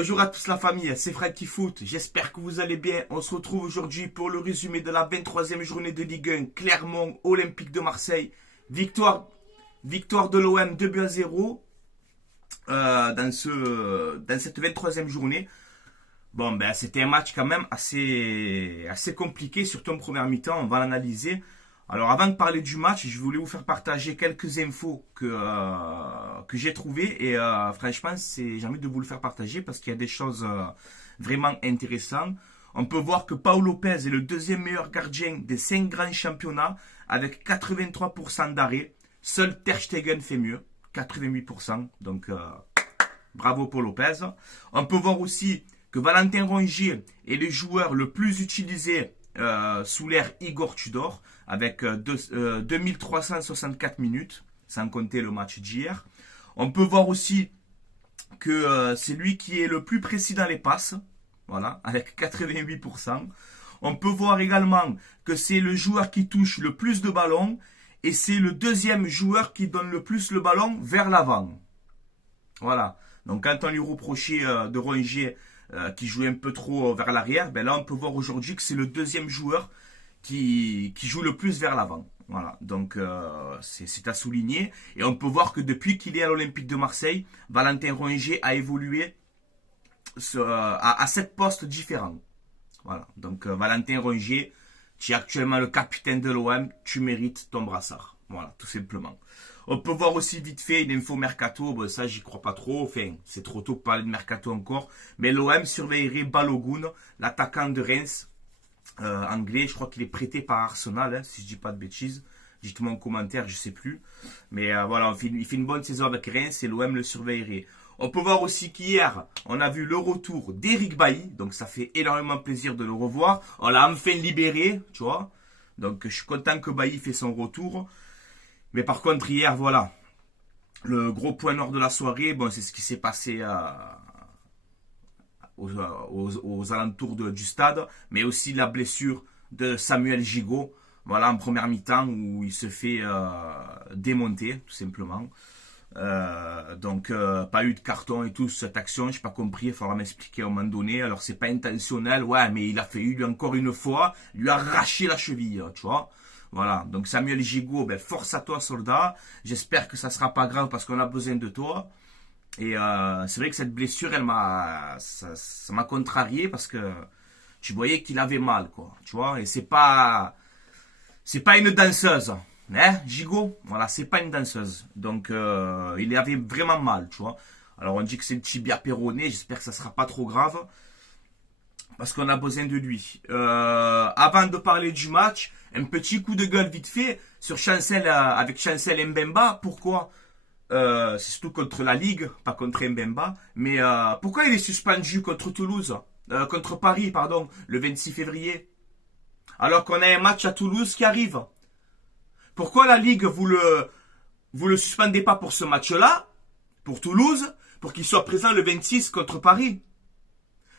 Bonjour à tous la famille, c'est Franky Foot, j'espère que vous allez bien. On se retrouve aujourd'hui pour le résumé de la 23e journée de Ligue 1, Clermont Olympique de Marseille. Victoire de l'OM 2-0 dans cette 23e journée. Bon, ben c'était un match quand même assez compliqué, surtout en première mi-temps, on va l'analyser. Alors avant de parler du match, je voulais vous faire partager quelques infos que j'ai trouvées et franchement j'ai envie de vous le faire partager parce qu'il y a des choses vraiment intéressantes. On peut voir que Pau Lopez est le deuxième meilleur gardien des 5 grands championnats avec 83% d'arrêt. Seul Ter Stegen fait mieux, 88%. Donc bravo Pau Lopez. On peut voir aussi que Valentin Rongier est le joueur le plus utilisé sous l'ère Igor Tudor avec 2364 minutes, sans compter le match d'hier. On peut voir aussi que c'est lui qui est le plus précis dans les passes, voilà, avec 88%. On peut voir également que c'est le joueur qui touche le plus de ballons et c'est le deuxième joueur qui donne le plus le ballon vers l'avant. Voilà. Donc quand on lui reprochait de Rongier qui jouait un peu trop vers l'arrière, ben là on peut voir aujourd'hui que c'est le deuxième joueur qui joue le plus vers l'avant. Voilà, donc c'est à souligner. Et on peut voir que depuis qu'il est à l'Olympique de Marseille, Valentin Rongier a évolué à 7 postes différents. Voilà, donc Valentin Rongier, tu es actuellement le capitaine de l'OM, tu mérites ton brassard. Voilà, tout simplement. On peut voir aussi vite fait une info mercato, bon, ça j'y crois pas trop, enfin c'est trop tôt pour parler de mercato encore, mais l'OM surveillerait Balogun, l'attaquant de Reims, anglais, je crois qu'il est prêté par Arsenal, hein, si je dis pas de bêtises, dites-moi en commentaire, je sais plus, mais voilà, il fait une bonne saison avec Reims et l'OM le surveillerait. On peut voir aussi qu'hier, on a vu le retour d'Eric Bailly, donc ça fait énormément plaisir de le revoir, on l'a enfin libéré, tu vois, donc je suis content que Bailly fait son retour. Mais par contre, hier, voilà, le gros point noir de la soirée, bon, c'est ce qui s'est passé aux alentours du stade, mais aussi la blessure de Samuel Gigot, voilà, en première mi-temps, où il se fait démonter, tout simplement. Donc, pas eu de carton et tout, cette action, j'ai pas compris, il faudra m'expliquer à un moment donné. Alors, c'est pas intentionnel, ouais, mais il a fait, lui, encore une fois, lui a arraché la cheville, tu vois. Voilà, donc Samuel Gigot, ben, force à toi soldat, j'espère que ça sera pas grave parce qu'on a besoin de toi. Et c'est vrai que cette blessure, ça m'a contrarié parce que tu voyais qu'il avait mal, quoi, tu vois, et c'est pas une danseuse, hein, Gigot, voilà, c'est pas une danseuse, donc il avait vraiment mal, tu vois. Alors on dit que c'est le tibia péroné, j'espère que ça sera pas trop grave. Parce qu'on a besoin de lui. Avant de parler du match, un petit coup de gueule vite fait sur Chancel avec Chancel Mbemba. Pourquoi c'est surtout contre la Ligue, pas contre Mbemba. Mais pourquoi il est suspendu contre contre Paris, pardon, le 26 février alors qu'on a un match à Toulouse qui arrive. Pourquoi la Ligue, vous le suspendez pas pour ce match-là, pour Toulouse, pour qu'il soit présent le 26 contre Paris?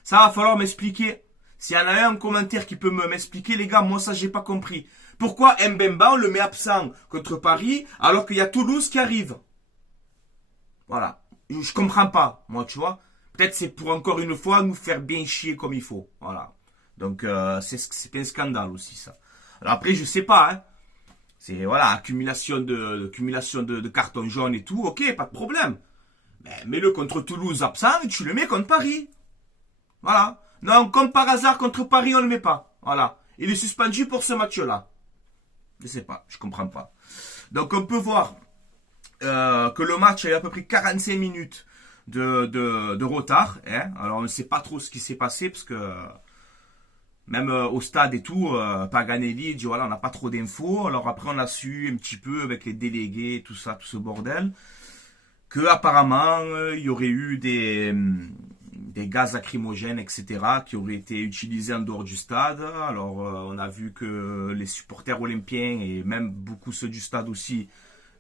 Ça va falloir m'expliquer. S'il y en a un commentaire qui peut m'expliquer, les gars, moi ça j'ai pas compris. Pourquoi Mbemba on le met absent contre Paris alors qu'il y a Toulouse qui arrive? Voilà. Je comprends pas, moi tu vois. Peut-être c'est pour encore une fois nous faire bien chier comme il faut. Voilà. Donc c'est un scandale aussi ça. Alors après je sais pas, hein. C'est voilà, accumulation de cartons jaunes et tout, ok, pas de problème. Mais mets-le contre Toulouse absent et tu le mets contre Paris. Voilà. Non, comme par hasard, contre Paris, on ne le met pas. Voilà. Il est suspendu pour ce match-là. Je sais pas, je comprends pas. Donc, on peut voir que le match a eu à peu près 45 minutes de retard. Hein. Alors, on ne sait pas trop ce qui s'est passé parce que même au stade et tout, Paganelli dit voilà, on n'a pas trop d'infos. Alors après, on a su un petit peu avec les délégués, tout ça, tout ce bordel, que apparemment il y aurait eu des gaz lacrymogènes, etc., qui auraient été utilisés en dehors du stade. Alors, on a vu que les supporters olympiens, et même beaucoup ceux du stade aussi,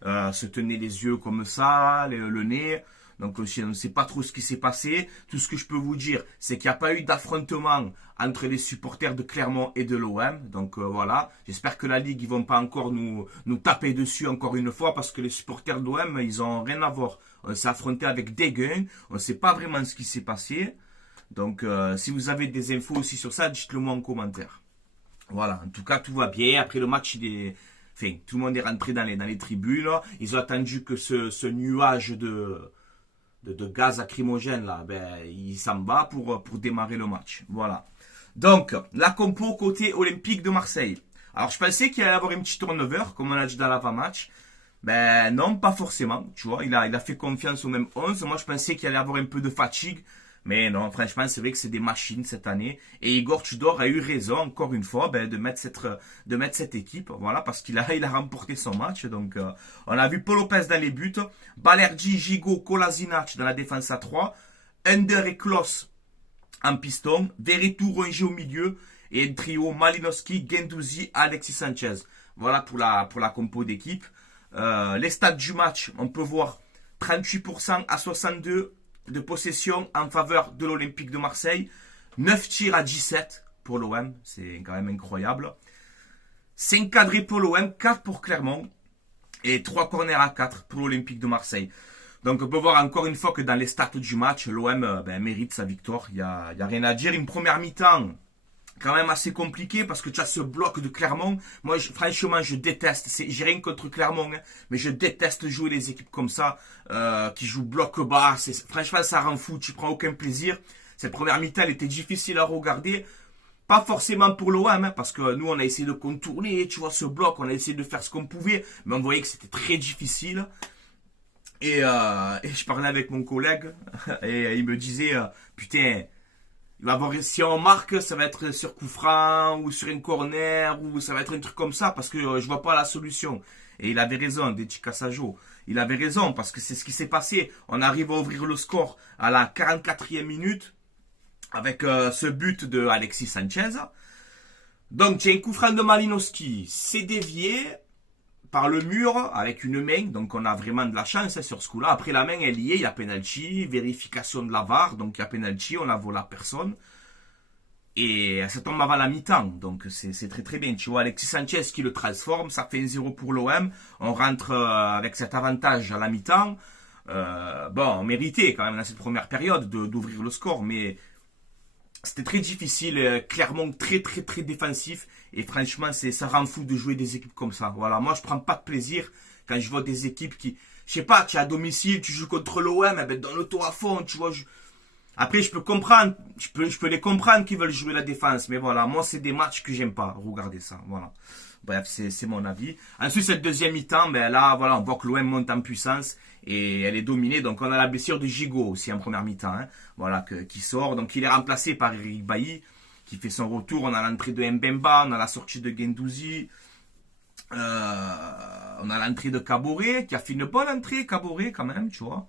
se tenaient les yeux comme ça, le nez. Donc, on ne sait pas trop ce qui s'est passé. Tout ce que je peux vous dire, c'est qu'il n'y a pas eu d'affrontement entre les supporters de Clermont et de l'OM. Donc, voilà. J'espère que la Ligue, ils vont pas encore nous taper dessus encore une fois, parce que les supporters de l'OM, ils ont rien à voir. On s'est affronté avec des gains. On ne sait pas vraiment ce qui s'est passé. Donc, si vous avez des infos aussi sur ça, dites-le moi en commentaire. Voilà, en tout cas, tout va bien. Après le match, enfin, tout le monde est rentré dans les tribunes. Ils ont attendu que ce nuage de gaz lacrymogène, là, ben, il s'en va pour démarrer le match. Voilà. Donc, la compo côté Olympique de Marseille. Alors, je pensais qu'il allait y avoir une petite turnover, comme on a dit dans l'avant-match. Ben non, pas forcément, tu vois. Il a fait confiance au même 11. Moi, je pensais qu'il allait y avoir un peu de fatigue. Mais non, franchement, c'est vrai que c'est des machines cette année. Et Igor Tudor a eu raison, encore une fois, ben, de mettre cette équipe. Voilà, parce qu'il a remporté son match. Donc, on a vu Paul Lopez dans les buts. Balerdi, Gigot, Kolasinac dans la défense à 3. Under et Klos en piston. Veretout rangé au milieu. Et un trio Malinowski, Guendouzi, Alexis Sanchez. Voilà pour la compo d'équipe. Les stats du match, on peut voir 38% à 62% de possession en faveur de l'Olympique de Marseille. 9 tirs à 17 pour l'OM, c'est quand même incroyable. 5 cadrés pour l'OM, 4 pour Clermont et 3 corners à 4 pour l'Olympique de Marseille. Donc on peut voir encore une fois que dans les stats du match, l'OM mérite sa victoire. Il y a rien à dire. Une première mi-temps quand même assez compliqué parce que tu as ce bloc de Clermont. Moi, franchement, je déteste. J'ai rien contre Clermont, hein, mais je déteste jouer les équipes comme ça, qui jouent bloc bas. Franchement, ça rend fou. Tu prends aucun plaisir. Cette première mi-temps, elle était difficile à regarder. Pas forcément pour l'OM, hein, parce que nous, on a essayé de contourner, tu vois, ce bloc. On a essayé de faire ce qu'on pouvait, mais on voyait que c'était très difficile. Et je parlais avec mon collègue et il me disait, putain, il va voir si on marque, ça va être sur coup franc ou sur une corner ou ça va être un truc comme ça parce que je vois pas la solution. Et il avait raison, Dédicace-Sajo. Il avait raison parce que c'est ce qui s'est passé. On arrive à ouvrir le score à la 44e minute avec ce but de Alexis Sanchez. Donc, tu as un coup franc de Malinowski. C'est dévié par le mur avec une main. Donc, on a vraiment de la chance sur ce coup-là. Après, la main, elle y est. Il y a penalty. Vérification de la VAR. Donc, il y a penalty. On a volé à personne. Et ça tombe avant la mi-temps. Donc, c'est très très bien. Tu vois, Alexis Sanchez qui le transforme. Ça fait 1-0 pour l'OM. On rentre avec cet avantage à la mi-temps. Bon, on méritait quand même dans cette première période d'ouvrir le score. Mais c'était très difficile. Clermont très très très défensif. Et franchement, ça rend fou de jouer des équipes comme ça. Voilà, moi je prends pas de plaisir quand je vois des équipes qui, je sais pas, tu es à domicile, tu joues contre l'OM, eh ben donne-le-toi à fond, tu vois. Après, je peux comprendre, je peux les comprendre qu'ils veulent jouer la défense, mais voilà, moi c'est des matchs que j'aime pas. Regardez ça, voilà. Bref, c'est mon avis. Ensuite, cette deuxième mi-temps, ben là, voilà, on voit que l'OM monte en puissance et elle est dominée. Donc, on a la blessure de Gigot aussi en première mi-temps, hein, voilà, qui sort. Donc, il est remplacé par Eric Bailly, qui fait son retour. On a l'entrée de Mbemba, on a la sortie de Guendouzi, on a l'entrée de Caboret, qui a fait une bonne entrée, Caboret quand même, tu vois.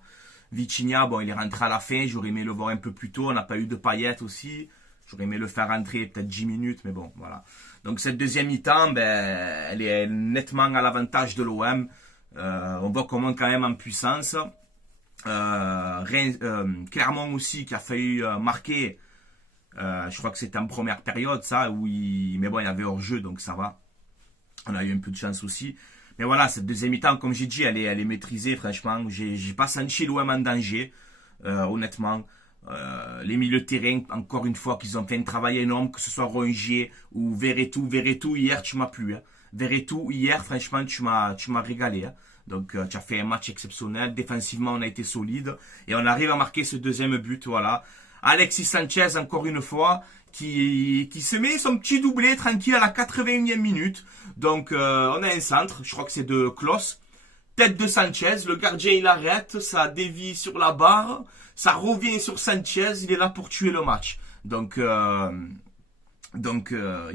Vitinha, bon, il est rentré à la fin, j'aurais aimé le voir un peu plus tôt. On n'a pas eu de paillettes aussi. J'aurais aimé le faire rentrer peut-être 10 minutes, mais bon, voilà. Donc cette deuxième mi-temps, ben, elle est nettement à l'avantage de l'OM. On voit qu'on monte quand même en puissance. Clermont aussi, qui a failli marquer. Je crois que c'était en première période, ça, mais bon, il y avait hors-jeu, donc ça va. On a eu un peu de chance aussi. Mais voilà, cette deuxième mi-temps, comme j'ai dit, elle est maîtrisée, franchement. J'ai pas senti l'OM en danger, honnêtement. Les milieux de terrain, encore une fois, qu'ils ont fait un travail énorme, que ce soit Rongier ou Veretout. Veretout, hier, tu m'as plu. Hein. Veretout, hier, franchement, tu m'as régalé. Hein. Donc, tu as fait un match exceptionnel. Défensivement, on a été solide. Et on arrive à marquer ce deuxième but, voilà. Alexis Sanchez, encore une fois, qui se met son petit doublé tranquille à la 81e minute. Donc, on a un centre, je crois que c'est de Klos. Tête de Sanchez, le gardien il arrête, ça dévie sur la barre, ça revient sur Sanchez, il est là pour tuer le match. Donc, il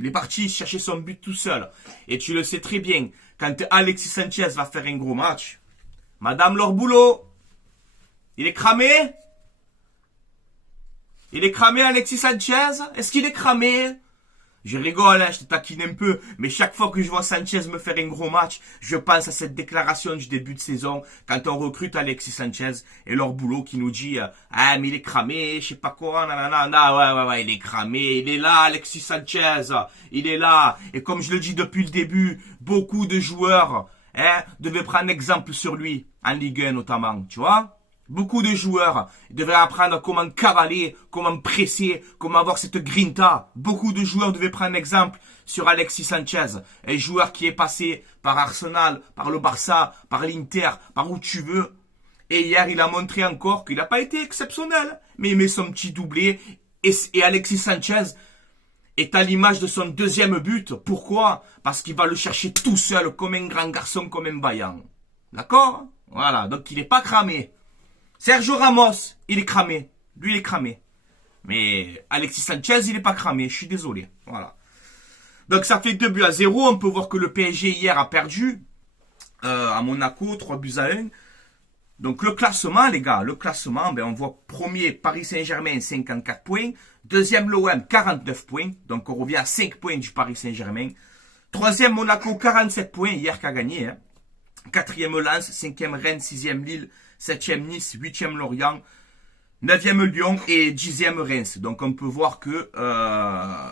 est parti chercher son but tout seul. Et tu le sais très bien, quand Alexis Sanchez va faire un gros match, Madame Lorboulot, il est cramé? Il est cramé, Alexis Sanchez? Est-ce qu'il est cramé? Je rigole, hein, je te taquine un peu, mais chaque fois que je vois Sanchez me faire un gros match, je pense à cette déclaration du début de saison, quand on recrute Alexis Sanchez et leur boulot qui nous dit ah mais il est cramé, je sais pas quoi, nanana, ouais, il est cramé, il est là Alexis Sanchez, il est là. Et comme je le dis depuis le début, beaucoup de joueurs devaient prendre exemple sur lui, en Ligue 1 notamment, tu vois. Beaucoup de joueurs devraient apprendre comment cavaler, comment presser, comment avoir cette grinta. Beaucoup de joueurs devaient prendre exemple sur Alexis Sanchez, un joueur qui est passé par Arsenal, par le Barça, par l'Inter, par où tu veux. Et hier, il a montré encore qu'il n'a pas été exceptionnel, mais il met son petit doublé. Et Alexis Sanchez est à l'image de son deuxième but. Pourquoi? Parce qu'il va le chercher tout seul, comme un grand garçon, comme un vaillant. D'accord? Voilà, donc il n'est pas cramé. Sergio Ramos, il est cramé. Lui, il est cramé. Mais Alexis Sanchez, il n'est pas cramé. Je suis désolé. Voilà. Donc ça fait 2-0. On peut voir que le PSG hier a perdu à Monaco, 3-1. Donc le classement, les gars, le classement, ben, on voit premier Paris Saint-Germain, 54 points. Deuxième l'OM, 49 points. Donc on revient à 5 points du Paris Saint-Germain. Troisième Monaco, 47 points, hier qui a gagné. Hein. Quatrième Lens, cinquième Rennes, sixième Lille, septième Nice, huitième Lorient, neuvième Lyon et dixième Reims. Donc on peut voir que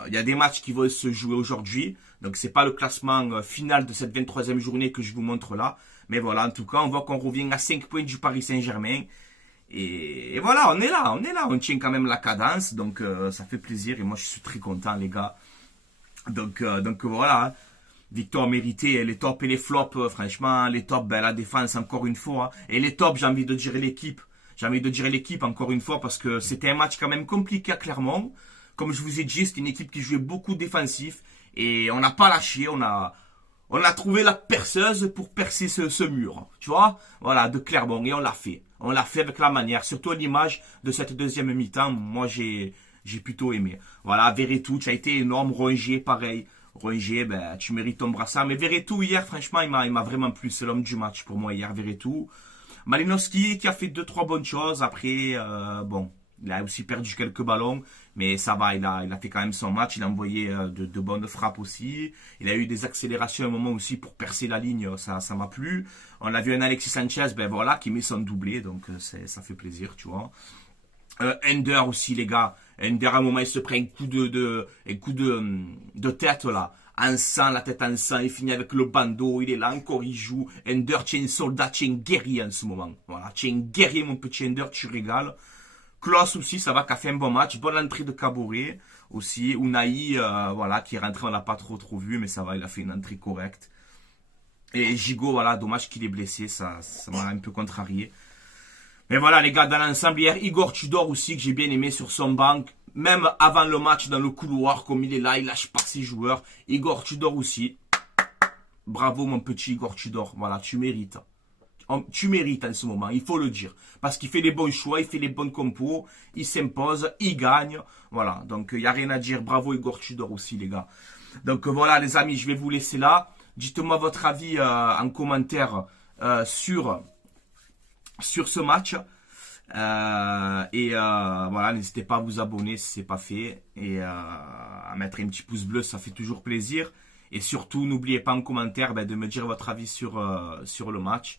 il y a des matchs qui vont se jouer aujourd'hui. Donc c'est pas le classement final de cette 23e journée que je vous montre là. Mais voilà, en tout cas, on voit qu'on revient à 5 points du Paris Saint-Germain. Et voilà, on est là. On tient quand même la cadence. Donc ça fait plaisir et moi je suis très content les gars. Donc voilà. Hein. Victoire méritée, les tops et les flops, franchement, les tops, ben, la défense encore une fois. Hein. Et les tops, j'ai envie de dire l'équipe. J'ai envie de dire l'équipe encore une fois parce que c'était un match quand même compliqué à Clermont. Comme je vous ai dit, c'était une équipe qui jouait beaucoup défensif. Et on n'a pas lâché, on a trouvé la perceuse pour percer ce mur. Tu vois, voilà, de Clermont. Et on l'a fait. On l'a fait avec la manière. Surtout l'image de cette deuxième mi-temps. Moi, j'ai plutôt aimé. Voilà, Verretou, tu as été énorme. Rongier, pareil. Rongier, ben, tu mérites ton brassard. Mais Verretou, hier, franchement, il m'a vraiment plu. C'est l'homme du match pour moi, hier, Verretou. Malinowski, qui a fait 2-3 bonnes choses. Après, bon, il a aussi perdu quelques ballons. Mais ça va, il a fait quand même son match. Il a envoyé de bonnes frappes aussi. Il a eu des accélérations à un moment aussi pour percer la ligne. Ça m'a plu. On a vu un Alexis Sanchez, ben voilà, qui met son doublé. Donc, ça fait plaisir, tu vois. Ender aussi, les gars. Ender, à un moment, il se prend un coup de tête, là. En sang, la tête en sang. Il finit avec le bandeau. Il est là, encore, il joue. Ender, tu es un soldat, tu es un guerrier en ce moment. Voilà, tu es un guerrier, mon petit Ender, tu régales. Klaus aussi, ça va, qui a fait un bon match. Bonne entrée de Caboret aussi. Unai, voilà, qui est rentré, on l'a pas trop vu, mais ça va, il a fait une entrée correcte. Et Gigot, voilà, dommage qu'il est blessé, ça m'a un peu contrarié. Mais voilà, les gars, dans l'ensemble, hier, Igor Tudor aussi, que j'ai bien aimé sur son banc. Même avant le match, dans le couloir, comme il est là, il lâche pas ses joueurs. Igor Tudor aussi. Bravo, mon petit Igor Tudor. Voilà, tu mérites. Tu mérites en ce moment, il faut le dire. Parce qu'il fait les bons choix, il fait les bonnes compos, il s'impose, il gagne. Voilà, donc il n'y a rien à dire. Bravo Igor Tudor aussi, les gars. Donc voilà, les amis, je vais vous laisser là. Dites-moi votre avis en commentaire sur ce match. Voilà, n'hésitez pas à vous abonner si ce n'est pas fait. Et à mettre un petit pouce bleu, ça fait toujours plaisir. Et surtout, n'oubliez pas en commentaire de me dire votre avis sur le match.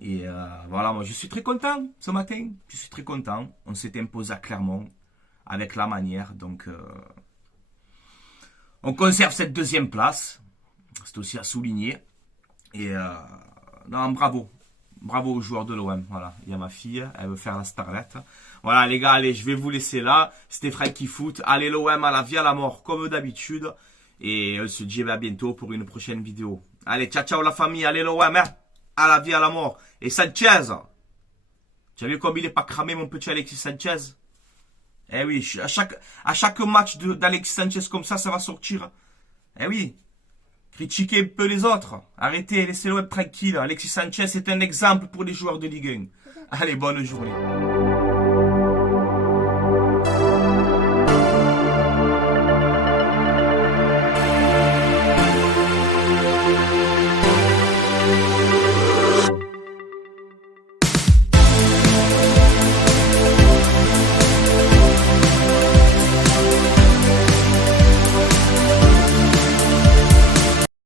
Et voilà, moi je suis très content ce matin. Je suis très content. On s'est imposé à Clermont avec la manière. Donc, on conserve cette deuxième place. C'est aussi à souligner. Et non, bravo. Bravo aux joueurs de l'OM. Voilà, il y a ma fille. Elle veut faire la starlette. Voilà, les gars, allez, je vais vous laisser là. C'était Franky Foot. Allez, l'OM à la vie, à la mort, comme d'habitude. Et on se dit à bientôt pour une prochaine vidéo. Allez, ciao, ciao la famille. Allez, l'OM, hein. À la vie, à la mort. Et Sanchez, tu as vu comme il n'est pas cramé, mon petit Alexis Sanchez? Eh oui, à chaque match d'Alexis Sanchez comme ça va sortir. Eh oui, critiquez un peu les autres. Arrêtez, laissez-le tranquille. Alexis Sanchez est un exemple pour les joueurs de Ligue 1. Allez, bonne journée.